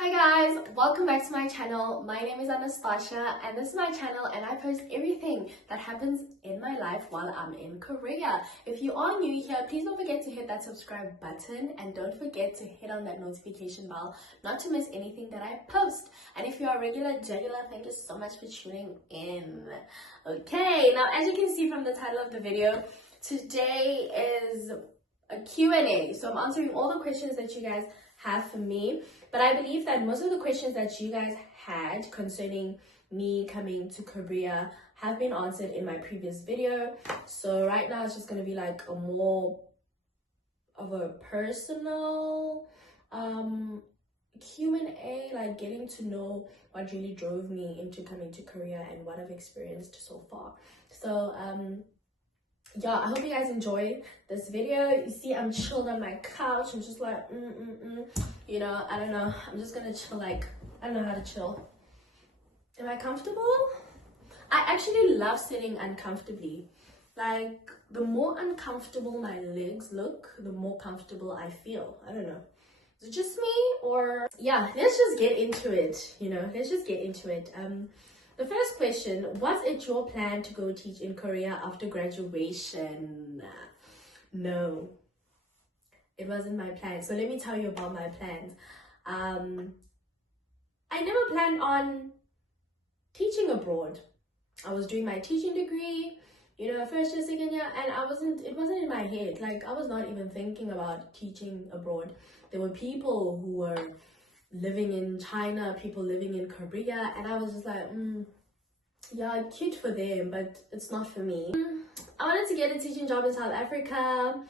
Hi guys, welcome back to my channel. My name is Anastasia and this is my channel and I post everything that happens in my life while I'm in Korea. If you are new here, please don't forget to hit that subscribe button and don't forget to hit on that notification bell not to miss anything that I post. And if you are a regular jugular, thank you so much for tuning in. Okay, now as you can see from the title of the video, today is a Q&A. So I'm answering all the questions that you guys have for me. But I believe that most of the questions that you guys had concerning me coming to Korea have been answered in my previous video. So right now it's just going to be like a more of a personal Q&A, like getting to know what really drove me into coming to Korea and what I've experienced so far. So yeah, I hope you guys enjoy this video. You see, I'm chilled on my couch. I'm just like, you know, I don't know. I'm just gonna chill like, I don't know how to chill. Am I comfortable? I actually love sitting uncomfortably. Like, the more uncomfortable my legs look, the more comfortable I feel. I don't know. Is it just me or... Yeah, let's just get into it, you know. Let's just get into it. The first question, was it your plan to go teach in Korea after graduation? No, it wasn't my plan. So let me tell you about my plans. I never planned on teaching abroad. I was doing my teaching degree, you know, first year, second year, and it wasn't in my head. Like, I was not even thinking about teaching abroad. There were people who were living in China, people living in Korea, and I was just like, yeah, cute for them, but it's not for me. I wanted to get a teaching job in South Africa.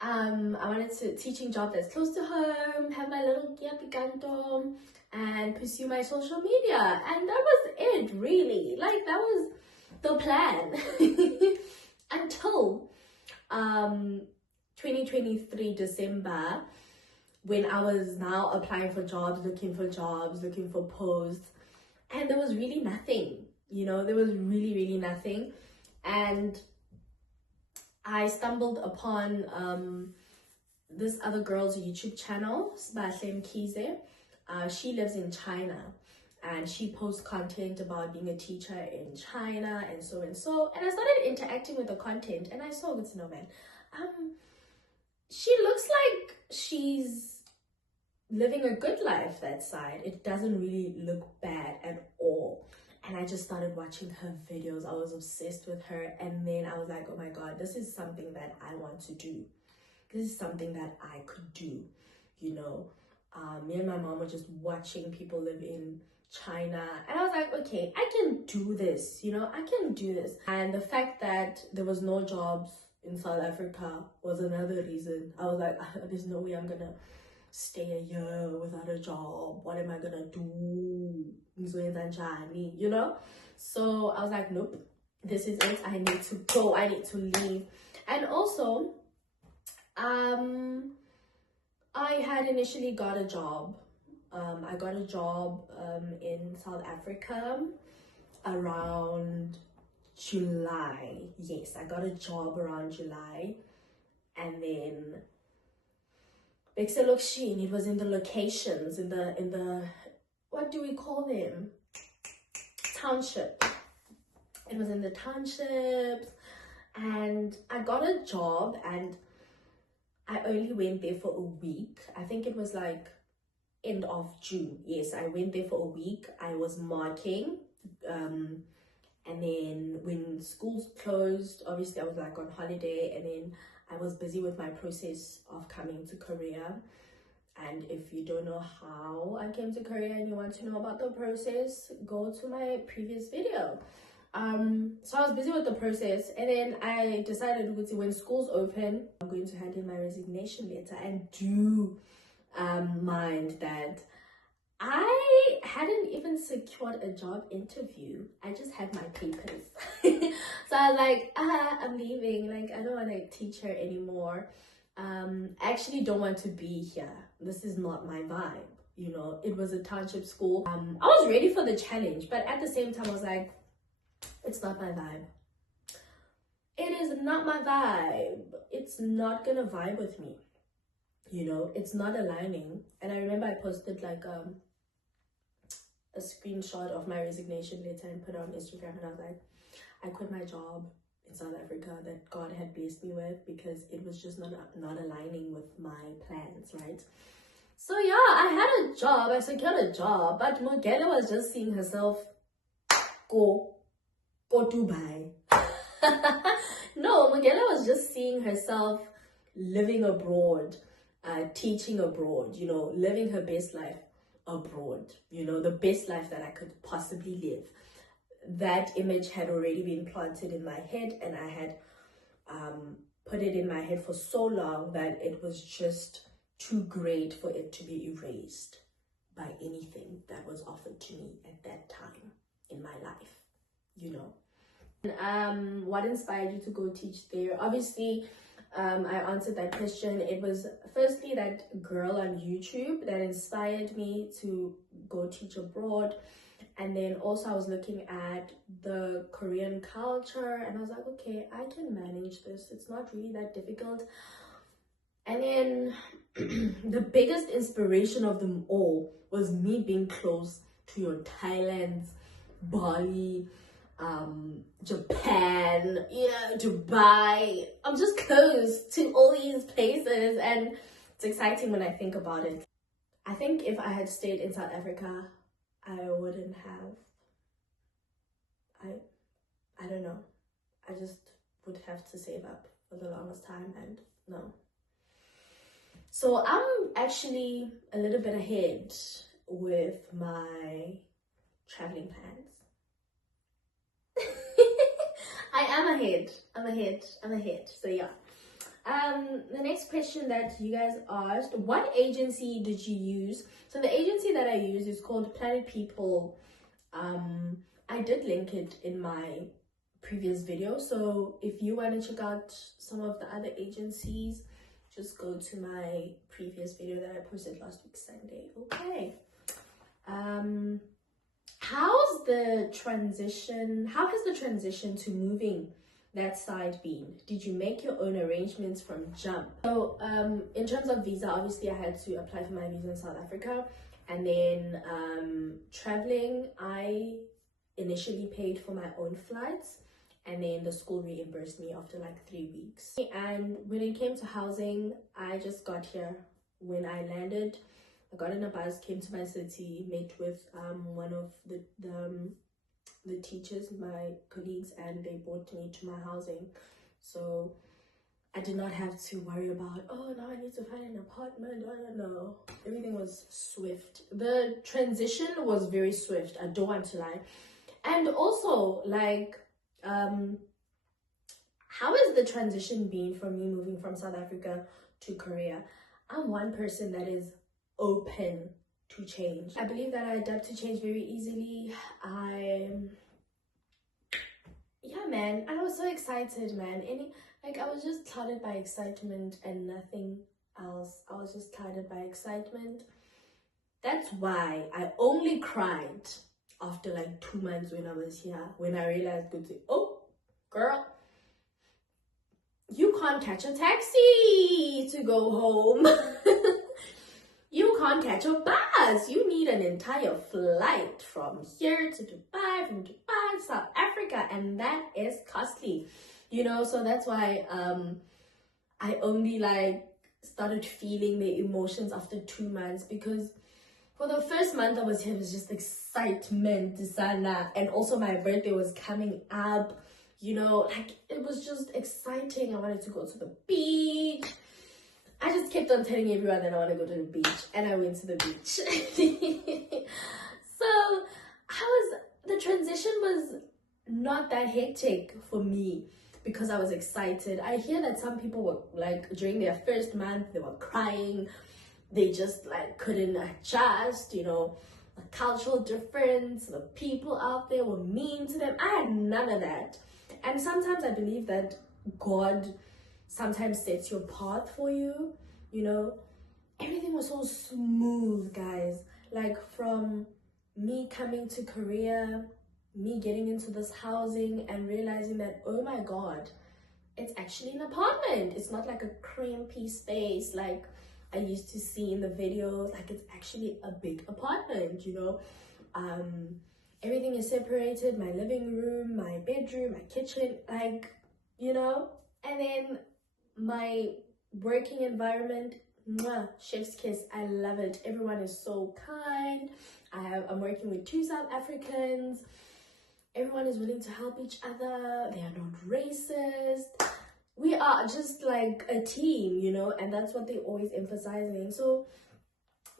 I wanted to teaching job that's close to home, have my little kia picanto, and pursue my social media, and that was it, really. Like, that was the plan until 2023 December, when I was now applying for jobs, looking for posts, and there was really nothing, you know, there was really nothing. And I stumbled upon this other girl's YouTube channel, Kize. She lives in China and she posts content about being a teacher in China and so and so. And I started interacting with the content and I saw, it's no man. She looks like she's living a good life that side. It doesn't really look bad at all. And I just started watching her videos. I was obsessed with her. And then I was like, oh my God, this is something that I want to do. This is something that I could do, you know. Me and my mom were just watching people live in China. And I was like, okay, I can do this, you know, I can do this. And the fact that there was no jobs in South Africa was another reason. I was like, there's no way I'm gonna stay a year without a job. What am I gonna do? You know? So I was like, nope, this is it. I need to go. I need to leave. And also, I had initially got a job. I got a job in South Africa around July. Yes, I got a job around July. And then it was in the locations, in the what do we call them? Township. It was in the townships, and I got a job and I only went there for a week. I think it was like end of June. Yes, I went there for a week. I was marking, and then when schools closed, obviously I was like on holiday, and then I was busy with my process of coming to Korea. And if you don't know how I came to Korea and you want to know about the process, go to my previous video. So I was busy with the process, and then I decided when schools open, I'm going to hand in my resignation letter. And do mind that I hadn't even secured a job interview. I just had my papers. So I was like, I'm leaving. Like, I don't want to teach her anymore. I actually don't want to be here. This is not my vibe. You know, it was a township school. I was ready for the challenge, but at the same time, I was like, it's not my vibe. It is not my vibe. It's not gonna vibe with me. You know, it's not aligning. And I remember I posted like a screenshot of my resignation letter and put it on Instagram, and I was like, I quit my job in South Africa that God had blessed me with because it was just not aligning with my plans, right? So yeah, I had a job, I secured a job, but Mogela was just seeing herself go Dubai. No, Mogela was just seeing herself living abroad, teaching abroad, you know, living her best life abroad, you know, the best life that I could possibly live. That image had already been planted in my head, and I had put it in my head for so long that it was just too great for it to be erased by anything that was offered to me at that time in my life, you know. And, what inspired you to go teach there? Obviously, I answered that question. It was firstly that girl on YouTube that inspired me to go teach abroad. And then also I was looking at the Korean culture and I was like, okay, I can manage this. It's not really that difficult. And then the biggest inspiration of them all was me being close to your Thailand, Bali, Japan, you know, Dubai. I'm just close to all these places and it's exciting when I think about it. I think if I had stayed in South Africa, I wouldn't have, I don't know, I just would have to save up for the longest time and no. So I'm actually a little bit ahead with my traveling plans. I am ahead. I'm ahead. So yeah. The next question that you guys asked, what agency did you use? So the agency that I use is called Planet People. I did link it in my previous video. So if you want to check out some of the other agencies, just go to my previous video that I posted last week Sunday. Okay. How has the transition to moving that side been? Did you make your own arrangements from jump? So in terms of visa, obviously I had to apply for my visa in South Africa, and then traveling, I initially paid for my own flights, and then the school reimbursed me after like 3 weeks. And when it came to housing, I just got here. When I landed, I got in a bus, came to my city, met with one of the teachers, my colleagues, and they brought me to my housing. So I did not have to worry about, oh, now I need to find an apartment. No, everything was swift. The transition was very swift, I don't want to lie. And also, like, how has the transition been for me moving from South Africa to Korea? I'm one person that is open to change. I believe that I adapt to change very easily. Yeah, man, I was so excited, man. I was just clouded by excitement and nothing else. I was just clouded by excitement. That's why I only cried after like 2 months when I was here, when I realized, oh, girl, you can't catch a taxi to go home. You can't catch a bus. You need an entire flight from here to Dubai, from Dubai to South Africa, and that is costly, you know. So that's why I only like started feeling the emotions after 2 months, because for the first month I was here, it was just excitement, Sana, and also my birthday was coming up, you know, like it was just exciting. I wanted to go to the beach. I just kept on telling everyone that I want to go to the beach, and I went to the beach. So the transition was not that hectic for me because I was excited. I hear that some people were like, during their first month, they were crying. They just like couldn't adjust, you know, the cultural difference, the people out there were mean to them. I had none of that. And sometimes I believe that God sometimes sets your path for you, you know. Everything was so smooth, guys. Like from me coming to Korea, me getting into this housing and realizing that, oh my God, it's actually an apartment. It's not like a crampy space like I used to see in the videos. Like, it's actually a big apartment, you know. Everything is separated, my living room, my bedroom, my kitchen, like, you know. And then my working environment, mwah, chef's kiss, I love it. Everyone is so kind. I'm working with 2 South Africans. Everyone is willing to help each other. They are not racist. We are just like a team, you know, and that's what they always emphasizing. So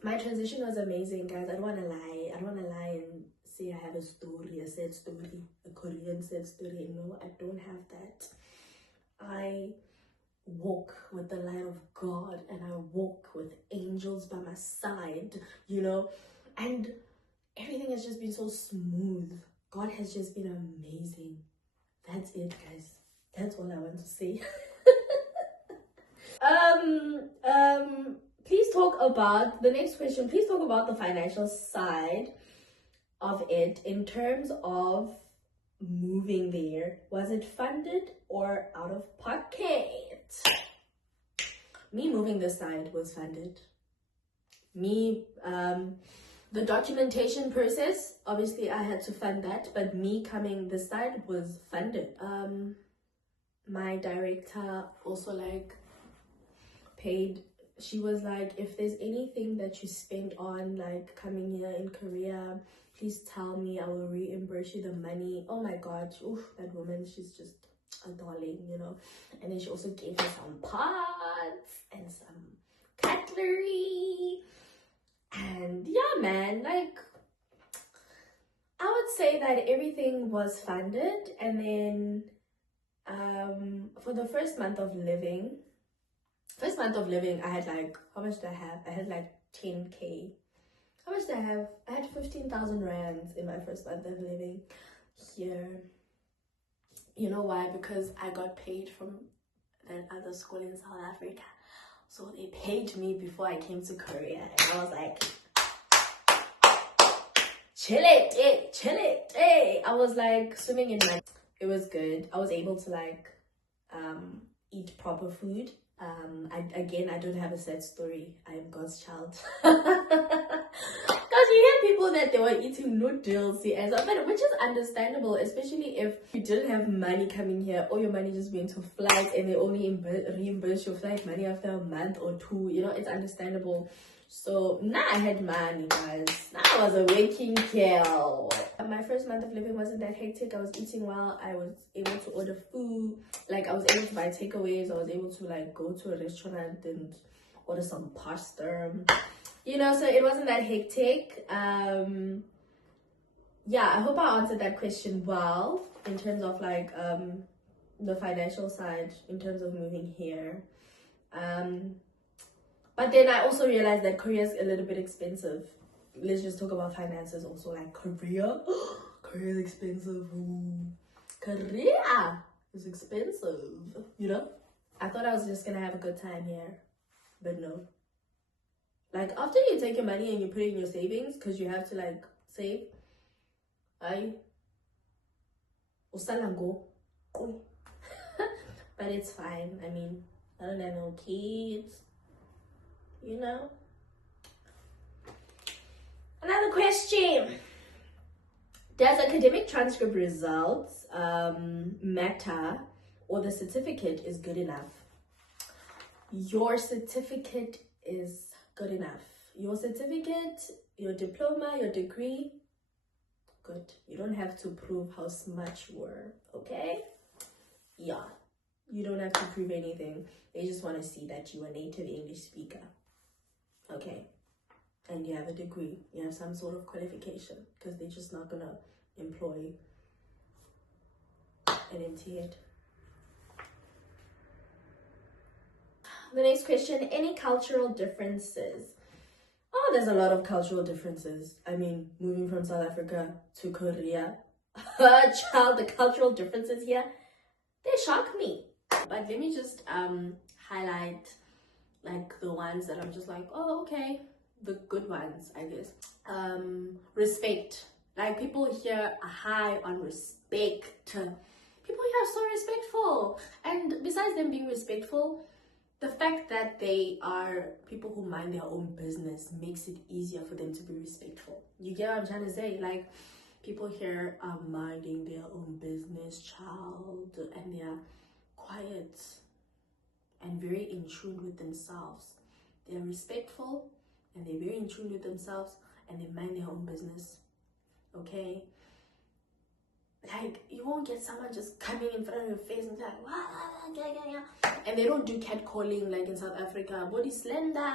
my transition was amazing, guys. I don't want to lie. I don't want to lie and say I have a story, a sad story, a Korean sad story. No, I don't have that. I walk with the light of God, and I walk with angels by my side, you know, and everything has just been so smooth. God has just been amazing. That's it, guys. That's all I want to say. Please talk about the next question. Please talk about the financial side of it in terms of moving there. Was it funded or out of pocket? Me moving this side was funded. Me, the documentation process, obviously I had to fund that, but me coming this side was funded. My director also like paid. She was like, if there's anything that you spend on like coming here in Korea, please tell me, I will reimburse you the money. Oh my god, oof, that woman, she's just a darling, you know. And then she also gave me some pots and some cutlery, and yeah, man, like I would say that everything was funded. And then for the first month of living, I had like, how much did I have? I had like 10k. How much did I have? I had 15,000 rands in my first month of living here. You know why? Because I got paid from that other school in South Africa. So they paid me before I came to Korea. And I was like, chill it, hey. I was like swimming in my... It was good. I was able to like eat proper food. I don't have a sad story. I am God's child. Because you hear people that they were eating noodles, but which is understandable, especially if you didn't have money coming here, or your money just went to flights and they only reimburse your flight money after a month or 2. You know, it's understandable. So now I had money, guys. Now I was a working girl. My first month of living wasn't that hectic. I was eating well. I was able to order food. Like I was able to buy takeaways. I was able to like go to a restaurant and order some pasta. You know, so it wasn't that hectic. Yeah, I hope I answered that question well in terms of like the financial side, in terms of moving here. But then I also realized that Korea is a little bit expensive. Let's just talk about finances also. Like Korea, Korea is expensive. Ooh. Korea is expensive, you know. I thought I was just gonna have a good time here, but no. Like after you take your money and you put it in your savings, because you have to like save, but it's fine. I mean, I don't have no kids, you know. Another question: does academic transcript results matter, or the certificate is good enough? Your certificate is good enough. Your certificate, your diploma, your degree, good. You don't have to prove how smart you were, okay? Yeah, you don't have to prove anything. They just want to see that you are a native English speaker, okay? And you have a degree, you have some sort of qualification, because they're just not gonna employ an empty head. The next question: any cultural differences? Oh, there's a lot of cultural differences. I mean, moving from South Africa to Korea, child, the cultural differences here, they shock me. But let me just highlight like the ones that I'm just like, oh, okay, the good ones, I guess. Respect. Like people here are high on respect. People here are so respectful, and besides them being respectful, the fact that they are people who mind their own business makes it easier for them to be respectful. You get what I'm trying to say? Like, people here are minding their own business, child, and they're quiet and very in tune with themselves. They're respectful and they're very in tune with themselves and they mind their own business. Okay? Like, you won't get someone just coming in front of your face and like, wah, and they don't do catcalling like in South Africa. Body slender,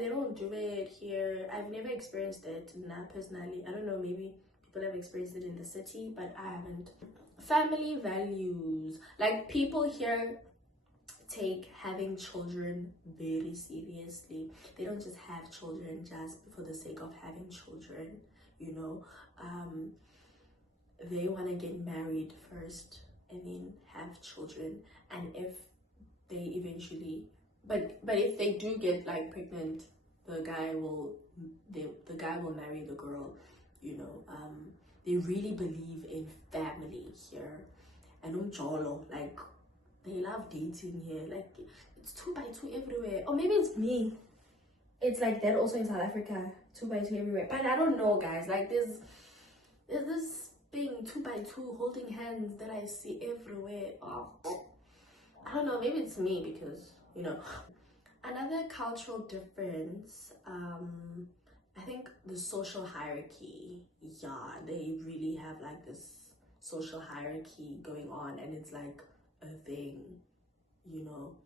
they don't do it here. I've never experienced it, personally. I don't know, maybe people have experienced it in the city, but I haven't. Family values. Like, people here take having children very seriously. They don't just have children just for the sake of having children, you know. They want to get married first and then have children, and if they eventually but if they do get like pregnant, the guy will marry the girl, you know. They really believe in family here, and like, they love dating here. Like, it's 2x2 everywhere. Or maybe it's me, it's like that also in South Africa, 2x2 everywhere. But I don't know, guys. Like, there's this thing, 2x2 holding hands, that I see everywhere. Oh, I don't know, maybe it's me, because, you know. Another cultural difference, I think the social hierarchy. Yeah, they really have like this social hierarchy going on, and it's like a thing, you know.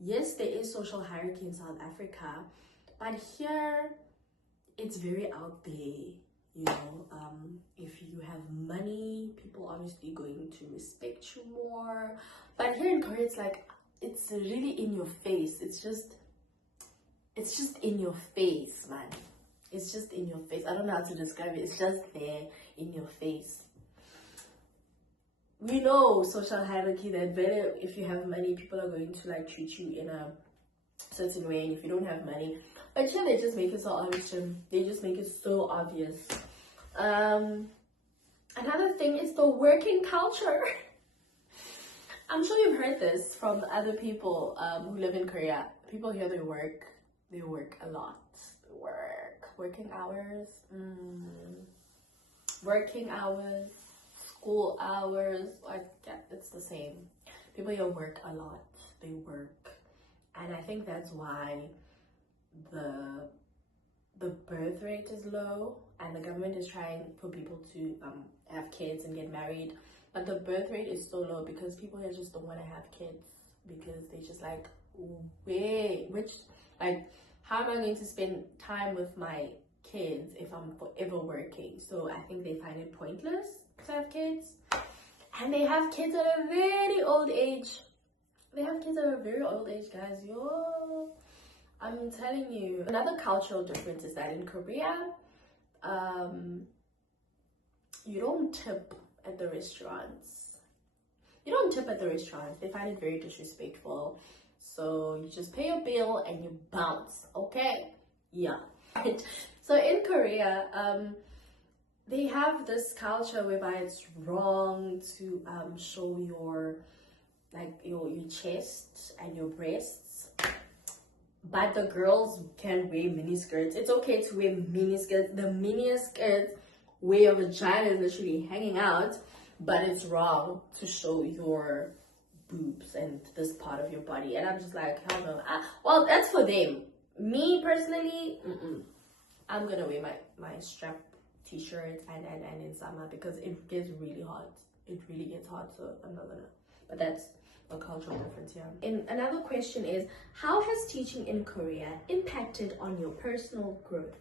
Yes, there is social hierarchy in South Africa, but here it's very out there, you know. If you have money, people obviously going to respect you more. But here in Korea, it's like, it's really in your face. It's just in your face, man. It's just in your face. I don't know how to describe it. It's just there in your face. We know social hierarchy, that better if you have money, people are going to like treat you in a certain way, and if you don't have money. But here they just make it so obvious. They just make it so obvious. Another thing is the working culture. I'm sure you've heard this from other people who live in Korea. People here, they work a lot. Working hours, school hours, like, yeah, it's the same. People here work a lot. They work, and I think that's why the birth rate is low, and the government is trying for people to have kids and get married, but the birth rate is so low because people here just don't want to have kids, because they just like, how am I going to spend time with my kids if I'm forever working? So I think they find it pointless to have kids, and they have kids at a very old age. Guys. Yo, I'm telling you. Another cultural difference is that in Korea, you don't tip at the restaurants. They find it very disrespectful. So you just pay your bill and you bounce, okay? Yeah. So in Korea, they have this culture whereby it's wrong to show your chest and your breasts, but the girls can wear mini skirts. It's okay to wear mini skirts. The mini skirts where your vagina is literally hanging out, but it's wrong to show your boobs and this part of your body. And I'm just like, hell no. Well, that's for them. Me personally, I'm gonna wear my strap t-shirt and in summer, because it gets really hot. It really gets hot, so I'm not gonna. But that's a cultural difference here. And another question is, how has teaching in Korea impacted on your personal growth?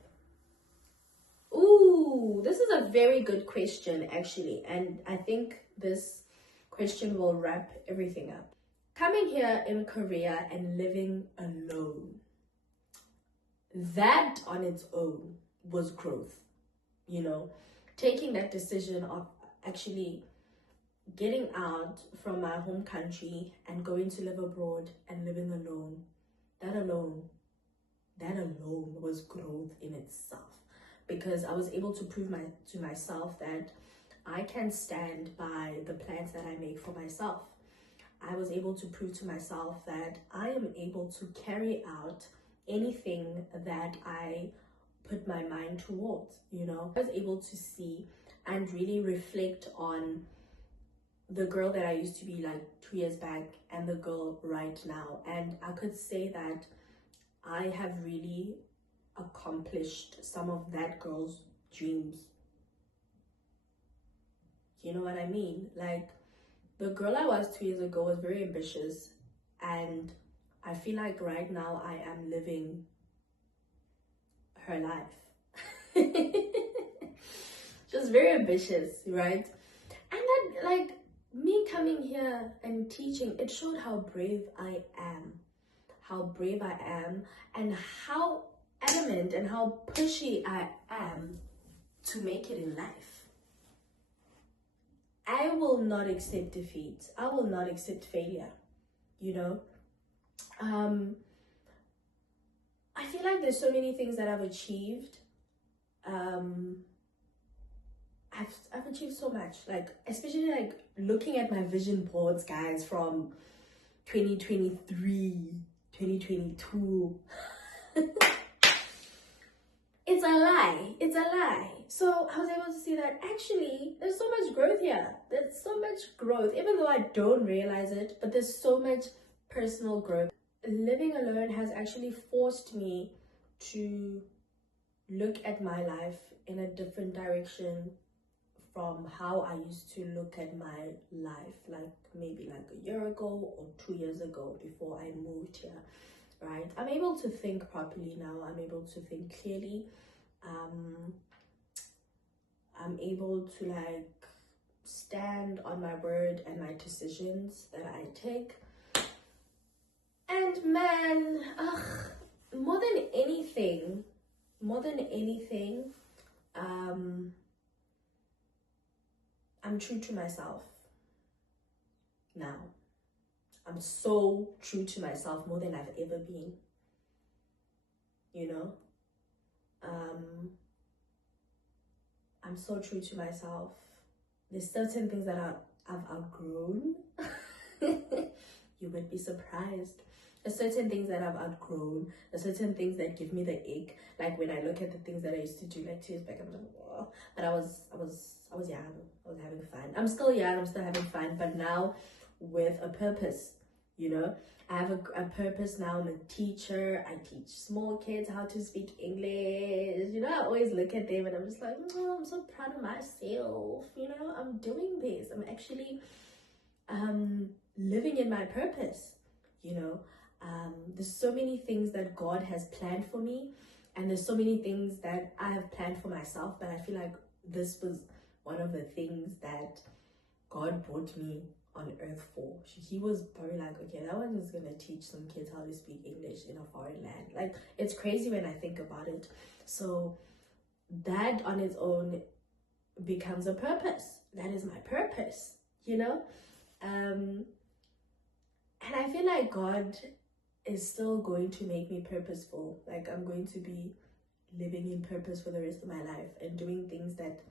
Ooh, this is a very good question, actually, and I think this question will wrap everything up. Coming here in Korea and living alone, that on its own was growth. You know, taking that decision of actually getting out from my home country and going to live abroad and living alone, that alone was growth in itself, because I was able to prove to myself that I can stand by the plans that I make for myself. I was able to prove to myself that I am able to carry out anything that I put my mind towards, you know. I was able to see and really reflect on the girl that I used to be like 2 years back and the girl right now. And I could say that I have really accomplished some of that girl's dreams. You know what I mean? Like, the girl I was 2 years ago was very ambitious, and I feel like right now I am living her life. Just very ambitious, right? And then, like, me coming here and teaching, it showed how brave I am. How brave I am, and how adamant and how pushy I am to make it in life. I will not accept defeat. I will not accept failure, you know. I feel like there's so many things that I've achieved. I've achieved so much, like, especially like looking at my vision boards, guys, from 2023, 2022. It's a lie. So I was able to see that actually there's so much growth here. There's so much growth, even though I don't realize it, but there's so much personal growth. Living alone has actually forced me to look at my life in a different direction from how I used to look at my life, like maybe like a year ago or 2 years ago before I moved here, right? I'm able to think properly now. I'm able to think clearly. I'm able to like stand on my word and my decisions that I take. And man, more than anything, I'm true to myself now. I'm so true to myself, more than I've ever been, you know. I'm so true to myself. There's certain things that I've outgrown. You would be surprised. There's certain things that I've outgrown. There's certain things that give me the ick. Like when I look at the things that I used to do like 2 years back, I'm like, oh. But I was young. I was having fun. I'm still young. I'm still having fun. But now with a purpose, you know. I have a purpose now. I'm a teacher. I teach small kids how to speak English. You know, I always look at them and I'm just like, oh, I'm so proud of myself. You know, I'm doing this. I'm actually living in my purpose, you know. There's so many things that God has planned for me, and there's so many things that I have planned for myself, but I feel like this was one of the things that God brought me on earth for. He was probably like, okay, that one is gonna teach some kids how to speak English in a foreign land. Like, it's crazy when I think about it. So that on its own becomes a purpose. That is my purpose, you know. And I feel like God is still going to make me purposeful. Like, I'm going to be living in purpose for the rest of my life and doing things that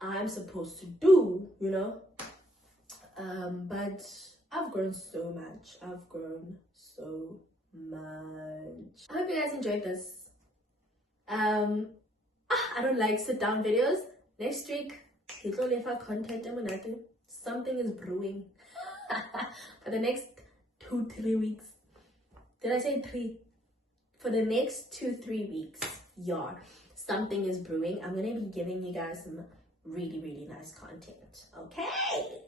I'm supposed to do, you know. But I've grown so much. I hope you guys enjoyed this. I don't like sit down videos. Next week, content. Something is brewing. For the next 2-3 weeks. Did I say 3? For the next 2-3 weeks, yeah, something is brewing. I'm gonna be giving you guys some really nice content. Okay.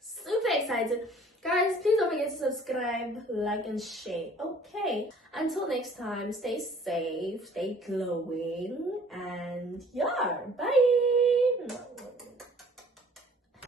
Super excited, guys. Please don't forget to subscribe, like, and share. Okay, until next time, stay safe, stay glowing, and yeah, bye.